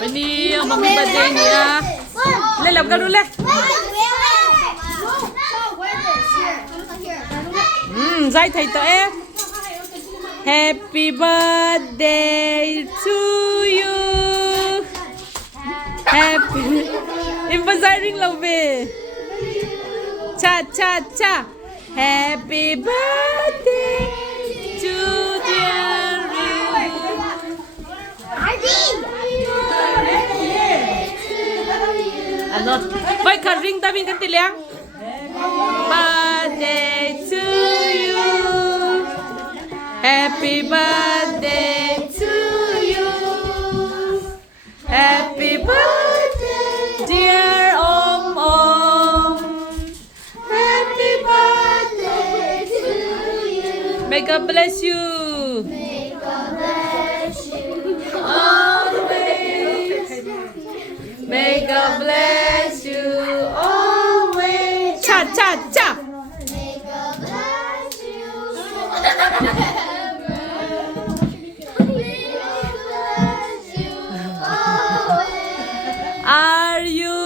Bên đi mami birthday niya. Lên làm cái luôn lên. Dạy thầy tụi em. Happy birthday to you. Happy. Em phải dạy ring lâu về. Cha cha cha. Happy birthday to dear Ruth. Ano? Vậy cả ring ta mình cái tiền liang. Birthday to you. Happy birthday to you. Happy birthday, dear Om. Happy birthday to you. May God bless you. May God bless you always. May God bless you always. Cha cha cha. May God bless you forever. May God bless you always. Are you?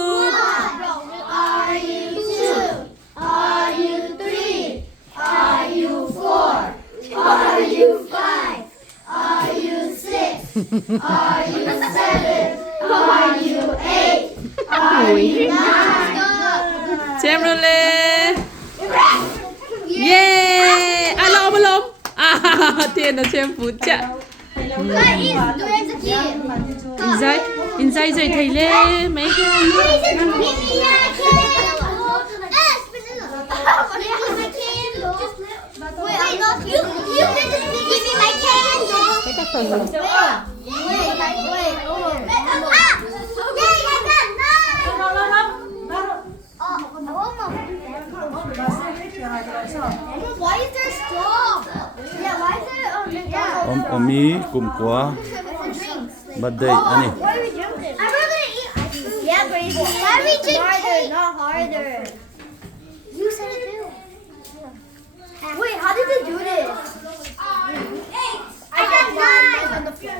Are you 2? Are you 3? Are you 4? Are you 5? Are you 6? Are you 7? Are you 8? Are you 9? Xem luôn lên. Yeah. À lộn lộn. À tiền là xem phút chạ. In dây dây thầy lên mấy cái. Cái tác phẩm Why is there straw? Yeah, why is there Omi Kum Kwa birthday ani. Why are we drinking? I'm not gonna eat. Yeah, but why are we drinking? Harder, not harder. You said it too. Wait, how did they do this? I got 9 on the floor.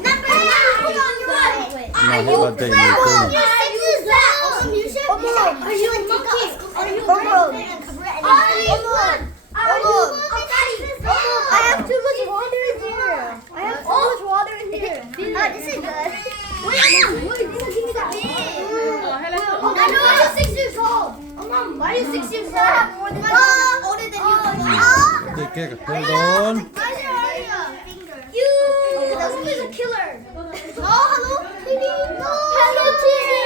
Number 9. Hold on, you're right. Wait. Happy birthday ni Kum. Are you a monkey? Are you I have too much water in here. I have so much water in here. This is good. Wait, give me that. I know I'm 6 years old. Mom, why are you 6 years old? I have more than older than you. Take care of Don. You. That one is a killer. Oh, hello, Kitty. No. Hello, Kitty.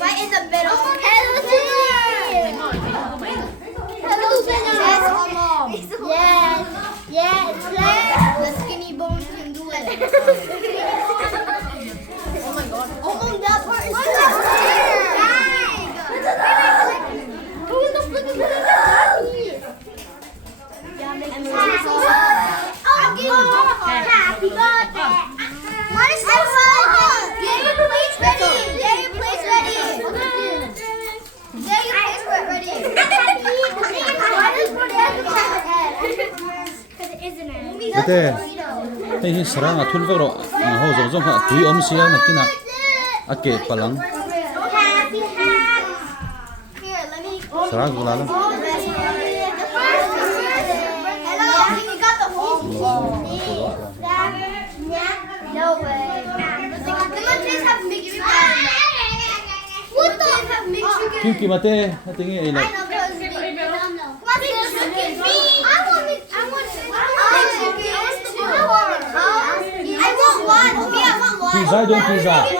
Right in the middle. Hello, Kitty. Hello, Kitty. Yes, yes, yes. The skinny bones can do it. Oh my God. Oh, that part is so who is the flipping happy birthday. What is this? Get your plates ready. Get your plates ready. Get your plates ready. Why does potato have a head? Because it isn't it. 그때 이 사랑아 툴베로 호정 좀 뒤 엄시야 느끼나 아께 발랑 Happy hat. Here, let me. 사랑 불라라 Hello, you got the whole No way. Please have mixed What the? Have mixed 김기 맞대 하여튼 이 I know, because me. Come on, I want mixed I want one. Me, I want one. 피자 좀 피자 I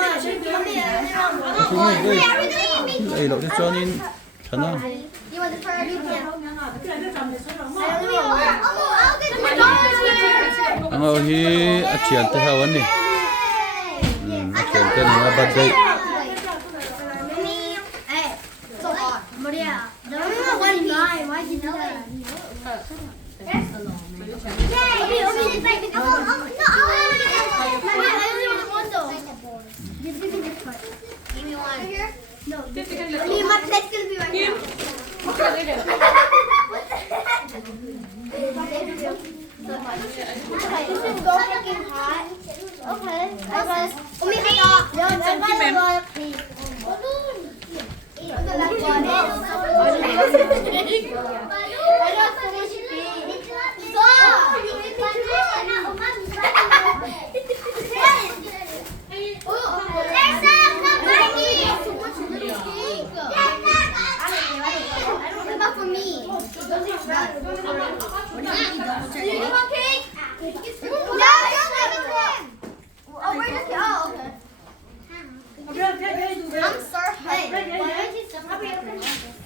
want one. 이 lộ cho cho nên chana You want the priority? Yeah. I'll get the ang ohi achian te hawan ni achian te na birthday Hey, so hot. Maria, why did you do that? Yay! No, I only want one though. Give me this part. Give me one. Here? No. My plate's gonna be right here. Okay, this is so freaking hot. Okay.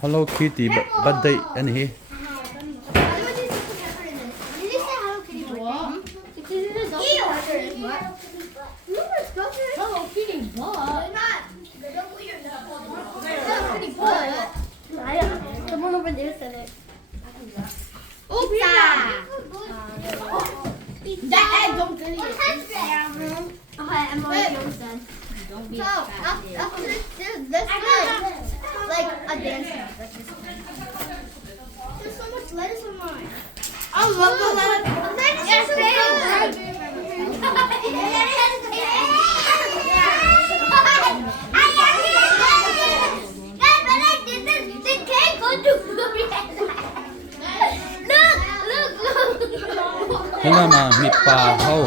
Hello Kitty, birthday and he. Someone over there said it. Don't do it. Okay, I'm already almost done. Don't be this like a dance. There's so much lettuce in mine. I love the lettuce. Lettuce is so good. Hello ma, mi pa ho.